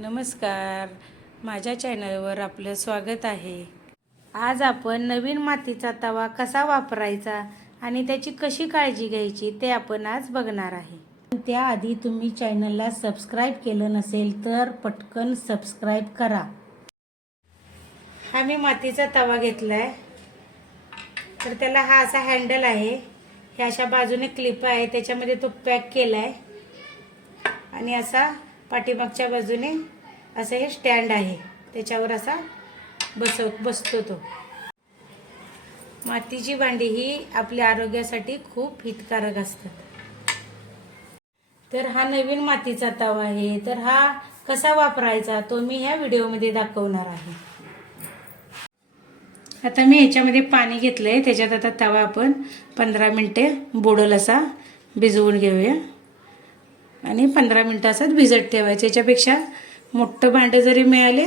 नमस्कार. माझ्या चॅनलवर आपलं स्वागत आहे. आज आपण नवीन मातीचा तवा कसा वापरायचा आणि त्याची कशी काळजी घ्यायची ते आपण आज बघणार आहे. त्याआधी तुम्ही चॅनलला सबस्क्राईब केलं नसेल तर पटकन सबस्क्राईब करा. हा मी मातीचा तवा घेतलाय. तर त्याला हा असा हँडल आहे. हे अशा बाजूने क्लिप आहे. त्याच्यामध्ये तो पॅक केलाय. आणि असा पाठीमागच्या बाजूने असं हे स्टँड आहे. त्याच्यावर असा बसव बसतो तो. मातीची भांडी ही आपल्या आरोग्यासाठी खूप हितकारक असतात. तर हा नवीन मातीचा तवा आहे. तर हा कसा वापरायचा तो मी ह्या व्हिडिओमध्ये दाखवणार आहे. आता मी ह्याच्यामध्ये पाणी घेतलं आहे त्याच्यात आता तवा आपण पंधरा मिनटे बुडल असा भिजवून घेऊया. आणि पंधरा मिनटं असंच भिजत ठेवायचं. याच्यापेक्षा मोठं भांडं जरी मिळाले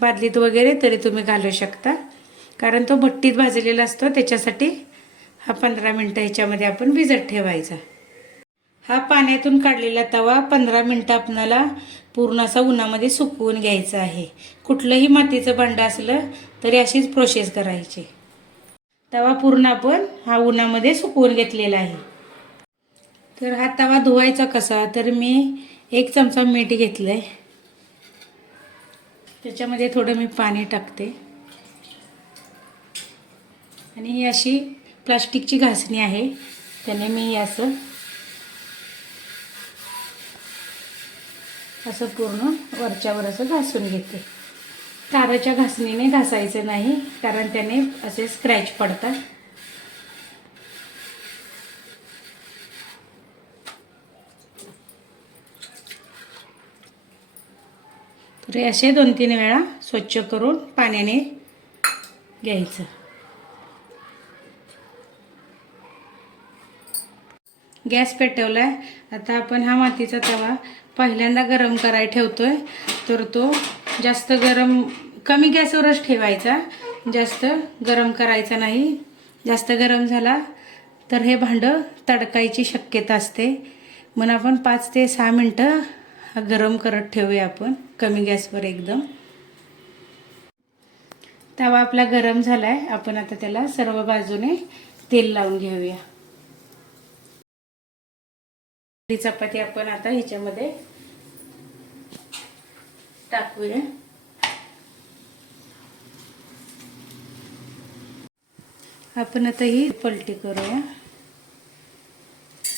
बादलीत वगैरे तरी तुम्ही घालू शकता. कारण तो भट्टीत भाजलेला असतो त्याच्यासाठी हा पंधरा मिनटं ह्याच्यामध्ये आपण भिजत ठेवायचा. हा पाण्यातून काढलेला तवा पंधरा मिनटं आपणाला पूर्ण असा उन्हामध्ये सुकवून घ्यायचा आहे. कुठलंही मातीचं भांडं असलं तरी अशीच प्रोसेस करायची. तवा पूर्ण आपण हा उन्हामध्ये सुकवून घेतलेला आहे. तर हा तवा धुवायचा कसा? तर मी एक चमचा मीठ घेतलं आहे त्याच्यामध्ये थोडं मी पाणी टाकते. आणि ही अशी प्लास्टिकची घासणी आहे. त्याने मी असं असं पूर्ण वरच्यावर असं घासून घेते. ताराच्या घासणीने घासायचं नाही कारण त्याने असे स्क्रॅच पडतात. तर असे दोन तीन वेळा स्वच्छ करून पाण्याने घ्यायचं. गॅस पेटवला आहे आता आपण हा मातीचा तवा पहिल्यांदा गरम करायला आहे तर तो जास्त गरम कमी गॅसवरच ठेवायचा. जास्त गरम करायचा नाही. जास्त गरम झाला तर हे भांडं तडकायची शक्यता असते. म्हणून आपण पाच ते सहा मिनटं हा गरम करत ठेवूया आपण. कमी गॅसवर एकदम. तवा आपला गरम झालाय. आपण आता त्याला सर्व बाजूने तेल लावून घेऊया. ही चपाती आपण आता ह्याच्यामध्ये टाकूया. आपण आता ही पलटी करूया.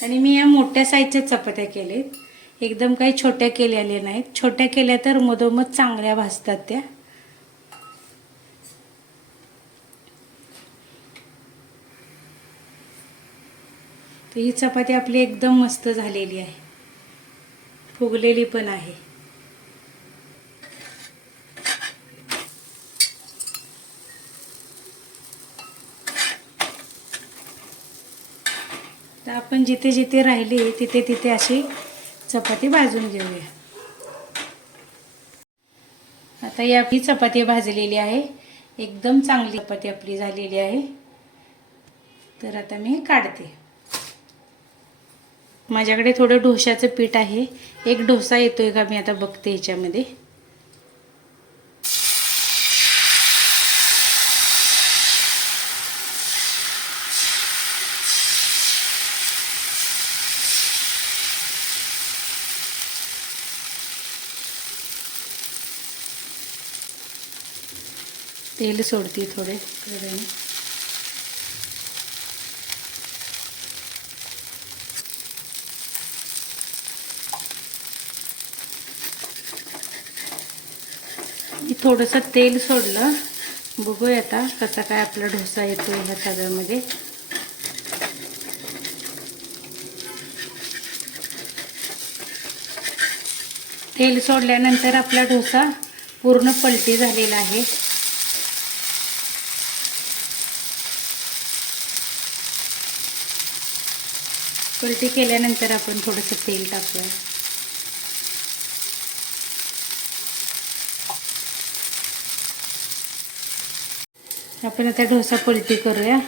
आणि मी या मोठ्या साईजच्या चपात्या केलेत एकदम काही छोट्या केलेल्या नाहीत छोट्या केल्या तर मधोमध चांगल्या भासतात त्या. तर ही चपाती आपली एकदम मस्त झालेली आहे. फुगलेली पण आहे. तर आपण जिथे जिथे राहिली तिथे तिथे अशी चपाती भाजून घेऊया. आता या ही चपाती भाजलेली आहे. एकदम चांगली चपाती आपली झालेली आहे. तर आता मी काढते. माझ्याकडे थोडं डोशाचं पीठ आहे. एक डोसा येतोय का मी आता बघते ह्याच्यामध्ये तेल सोडते थोडे कढईने. मी थोडंसं तेल सोडलं. बघूया आता कसा काय आपला डोसा येतो ह्या तव्यामध्ये तेल सोडल्यानंतर आपला डोसा पूर्ण पलटी झालेला आहे. पलटी केल्यानंतर आपण थोडंसं तेल टाकूया. आपण आता डोसा पलटी करूया.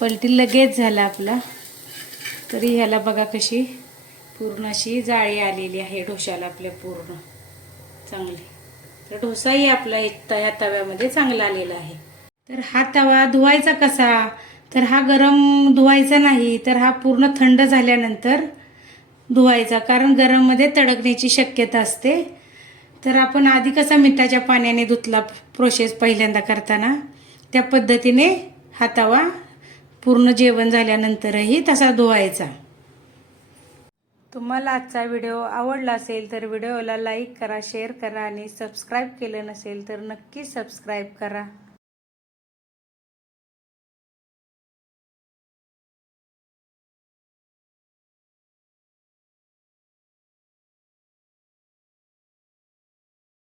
पलटी लगेच झाला आपला. तरी ह्याला बघा कशी पूर्ण अशी जाळी आलेली आहे डोशाला आपल्या पूर्ण. चांगली. तर डोसाही आपला एक ह्या तव्यामध्ये चांगला आलेला आहे. तर हा तवा धुवायचा कसा? तर हा गरम धुवायचा नाही तर हा पूर्ण थंड झाल्यानंतर धुवायचा कारण गरममध्ये तडकण्याची शक्यता असते. तर आपण आधी कसा मिठाच्या पाण्याने धुतला प्रोसेस पहिल्यांदा करताना त्या पद्धतीने हा तवा पूर्ण जेवण झाल्यानंतरही तसा धुवायचा. तुम्हाला आजचा व्हिडिओ आवडला असेल तर व्हिडिओला लाईक करा शेअर करा आणि सबस्क्राईब केलं नसेल तर नक्की सबस्क्राईब करा.